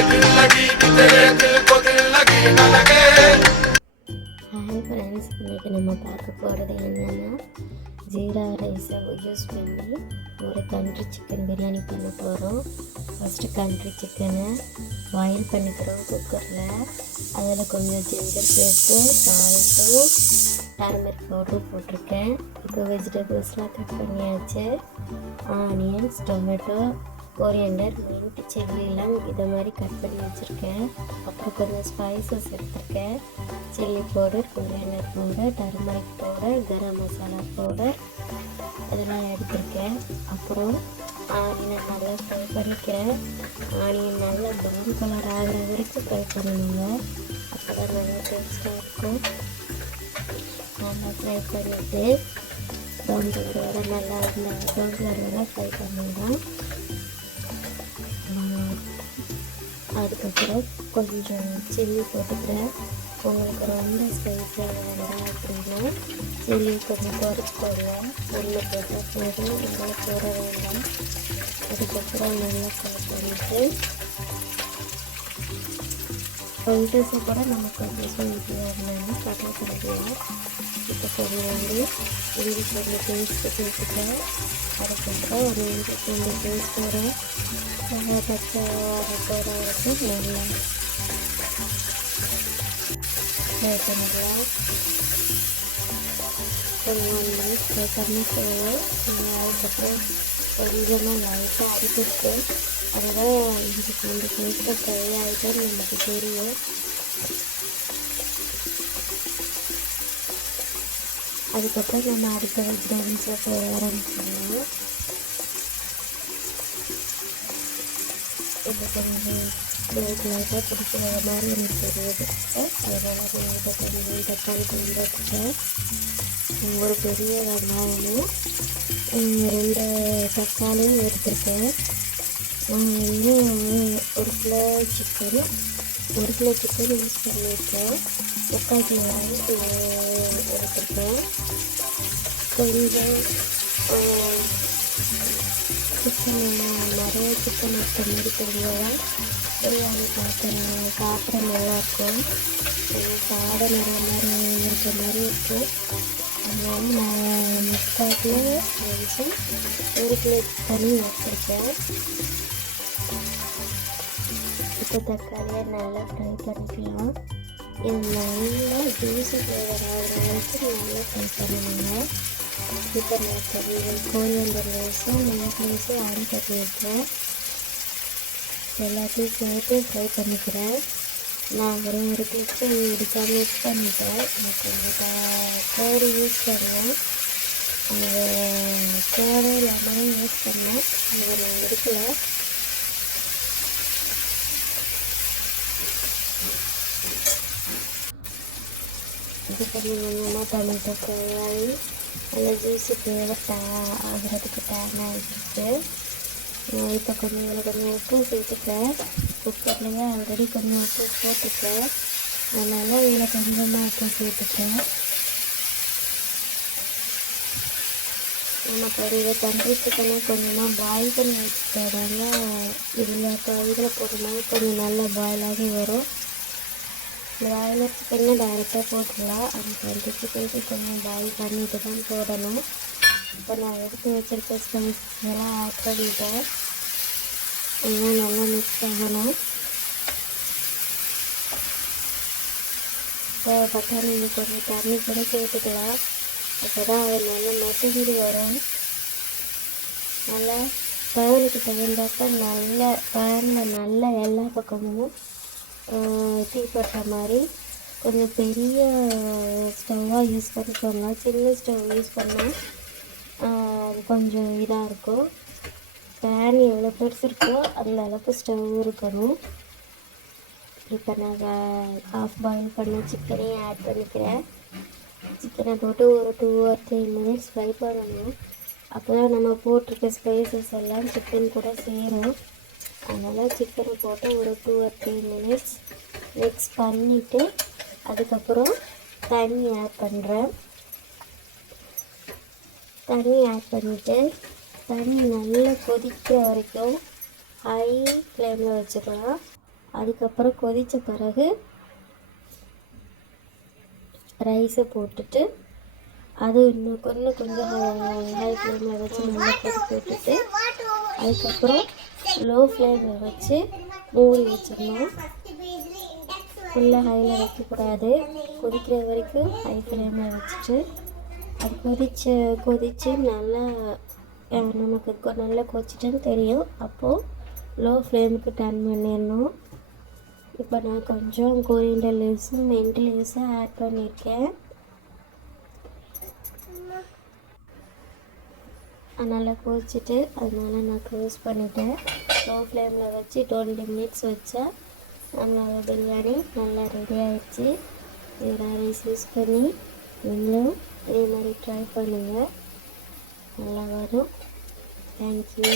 Hi friends, இன்றைக்கி நம்ம பார்க்க போகிறது என்னென்னா ஜீரா ரைஸை யூஸ் பண்ணி ஒரு கண்ட்ரி சிக்கன் பிரியாணி பண்ண போகிறோம். ஃபஸ்ட்டு கண்ட்ரி சிக்கனை பாயில் பண்ணிக்கிறோம் குக்கரில். அதில் கொஞ்சம் ஜிஞ்சர் பேஸ்ட்டு, சால்ட்டு, டர்மரிக் பவுடரும் போட்டிருக்கேன். இப்போ வெஜிடபிள்ஸ்லாம் கட் பண்ணியாச்சு. ஆனியன்ஸ், டொமேட்டோ, கொரியண்டர், மின்ட், சில்லிலாம் இதை மாதிரி கட் பண்ணி வச்சுருக்கேன். அப்புறம் கொஞ்சம் ஸ்பைசஸ் எடுத்துருக்கேன். Chilli powder, coriander powder, turmeric powder, garam masala powder இதெல்லாம் எடுத்துருக்கேன். அப்புறம் ஆனியனை நல்லா ஃப்ரை பண்ணிக்கிறேன். ஆனியன் நல்லா ப்ரௌன் கலர் ஆகிற வரைக்கும் ஃப்ரை பண்ணணுங்க. அப்போ தான் நல்லா டேஸ்ட்டாக இருக்கும். நல்லா ஃப்ரை பண்ணிவிட்டு ப்ரௌன் கலர் வர நல்லா இந்த ப்ரௌன் கலர் வர ஃப்ரை பண்ணிடலாம். அதுக்கப்புறம் கொஞ்சம் சில்லி போட்டுக்கிறேன். உங்களுக்கு ரொம்ப ஸ்பைஸியாக வேண்டாம் அப்படின்னா சில்லி கொஞ்சம் குறைச்சிக்கோங்க. ஒன்று போட்டால் போதும், நல்லா போட வேண்டாம். அதுக்கப்புறம் நல்லா ஃப்ரை பண்ணிவிட்டு ஸ்பைசஸை கூட நம்ம கொஞ்சம் ஸ்வீட்டாக இருந்தாலும் கடலைப்பருப்பு இப்போ கொஞ்சம் இஞ்சி கொஞ்சம் பேஸ்ட்டு சேர்த்துக்கிறேன். அதுக்கப்புறம் ஒரு இஞ்சி கொஞ்சம் பேஸ்ட்டோட நல்லா பச்சை போகிற வரைக்கும் நல்லா ஃப்ரை பண்ணிக்கலாம். கொஞ்சம் 1 மினிட் ஃப்ரை பண்ணி போதும். அதுக்கப்புறம் கொஞ்சமாக லைட்டாக அரிப்பிருக்கு. அதுதான் இஞ்சி பூண்டு பேஸ்ட்டு ஃப்ரை ஆகிட்டு நமக்கு தெரியும். அதுக்கப்புறம் நம்ம அடுத்த வெஜிடபிள்ஸை போட ஆரம்பிச்சிடலாம். இது கொஞ்சம் லைட்டாக பிடிக்கிற மாதிரி எனக்கு தெரியுது. அதனால் இதை கொஞ்சம் தக்காளி கொஞ்சம் வச்சுட்டேன். ஒரு பெரிய வெங்காயமும் 2 தக்காளியும் எடுத்துருக்கேன். இன்னும் 1 கிலோ சிக்கன் யூஸ் பண்ணியிருக்கேன். 3/4 கிலோ ரைஸ் எடுத்துருக்கேன். கொஞ்சம் சிக்கன் நிறைய சிக்கன் எடுத்த மாதிரி தெரிஞ்சதான் பிரியாணி சாப்பிட நல்லாயிருக்கும். கொஞ்சம் சாட நிறைய மாதிரி இருக்கிற மாதிரி இருக்கும். அதனால நான் 3/4 கிலோ ரைஸும் 1 கிலோ சிக்கனும் வச்சுருக்கேன். இப்போ தக்காளியை நல்லா ஃப்ரை பண்ணிக்கலாம். இது நல்லா ஜூஸி ஃப்ளேவர் ஆகிற வரைக்கும் நல்லா ஃப்ரை பண்ணணுங்க. இப்போ நான் கொரியண்டர் ரைஸும் மின்ட் ரைஸும் ஆன் பண்ணி வைக்கிறேன். எல்லாத்தையும் சேர்த்து ஃப்ரை பண்ணிக்கிறேன். நான் ஒரு கிளிப்பு இடிக்காமல் யூஸ் பண்ணிட்டேன். நான் கொஞ்சம் கேடு யூஸ் பண்ணேன். அந்த கேடு லெமனும் யூஸ் பண்ணேன். அது நான் எடுக்கலை. இது பண்ணி கொஞ்சமாக டொமேட்டோ ஃப்ரை ஆகி நல்லா ஜூஸி ஃப்ளேவர் ஆகிறதுக்கு டேன் ஆகிட்டு இப்போ கொஞ்சம் இதில் கொஞ்சம் உப்பு சேர்த்துக்கிறேன். குக்கர்லேயே ஆல்ரெடி கொஞ்சம் உப்பு போட்டுக்கிறேன். அதனால் இதில் கொஞ்சமாக உப்பு சேர்த்துக்கிறேன். நம்ம பெரிய கண்ட்ரி சிக்கனை கொஞ்சமாக பாயில் பண்ணி வச்சுக்கிறதாங்க இதில் போட்டோம்னா கொஞ்சம் நல்லா பாயில் ஆகி வரும். பாய்லர் சிக்கனை டைரெக்டாக போட்டுடலாம். அந்த கண்ட்ரி சிக்கனுக்கு கொஞ்சம் பாயில் பண்ணிட்டு தான் போடணும். இப்போ நான் எடுத்து வச்சுருக்க ஸ்பைசஸ் எல்லாம் ஆட் பண்ணிட்டேன். எல்லாம் நல்லா மிக்ஸ் ஆகணும். இப்போ பட்டாணி கொஞ்சம் தண்ணி கூட சேர்த்துக்கலாம். அப்போ தான் அது நல்லா மசிஞ்சு வரும். நல்லா பேனுக்கு தகுந்தாப்ப நல்ல பேனில் நல்லா எல்லா பக்கமும் தீப்பட்ட மாதிரி கொஞ்சம் பெரிய ஸ்டவ்வாக யூஸ் பண்ணிக்கோங்க. சின்ன ஸ்டவ் யூஸ் பண்ணால் அது கொஞ்சம் இதாக இருக்கும். பேன் எவ்வளோ பெருசு இருக்கோ அந்த அளவுக்கு ஸ்டவ் இருக்கணும். இப்போ நான் ஹாஃப் பாயில் பண்ண சிக்கனையும் ஆட் பண்ணிக்கிறேன். சிக்கனை போட்டு ஒரு 2 or 3 மினிட்ஸ் ஃப்ரை பண்ணணும். அப்போ தான் நம்ம போட்டிருக்க ஸ்பைசஸ் எல்லாம் சிக்கன் கூட சேரும். அதனால் சிக்கனை போட்டு ஒரு 2 or 3 மினிட்ஸ் மிக்ஸ் பண்ணிவிட்டு அதுக்கப்புறம் தண்ணி ஆட் பண்ணுறேன். தண்ணி ஆட் பண்ணிவிட்டு தண்ணி நல்லா கொதிக்கிற வரைக்கும் ஹை ஃப்ளேமில் வச்சுக்கலாம். அதுக்கப்புறம் கொதித்த பிறகு ரைஸை போட்டுட்டு அது இன்னும் கொஞ்சம் ஹை ஃப்ளேமில் வச்சு நல்லா கொதிக்க விட்டுட்டு அதுக்கப்புறம் லோ ஃப்ளேமில் வச்சு மூடி வச்சிடணும். ஃபுல்லாக ஹையில் வைக்கக்கூடாது. கொதிக்கிற வரைக்கும் ஹை ஃப்ளேமில் வச்சுட்டு அது கொதித்து நல்லா நமக்கு நல்லா கொதிச்சிட்டுன்னு தெரியும். அப்போது லோ ஃப்ளேமுக்கு டர்ன் பண்ணிடணும். இப்போ நான் கொஞ்சம் கொரியாண்டர் லீவ்ஸும் மின்ட் லீவ்ஸும் ஆட் பண்ணியிருக்கேன். நல்லா கொதிச்சிட்டு அதனால நான் க்ளோஸ் பண்ணிட்டேன். லோ ஃப்ளேமில் வச்சு 20 மினிட்ஸ் வச்சா நம்மளோட பிரியாணி நல்லா ரெடி ஆகிடுச்சு. ஜீரா ரைஸ் யூஸ் பண்ணி நீங்களும் இதே மாதிரி ட்ரை பண்ணுங்கள், நல்லா வரும். தேங்க்யூ.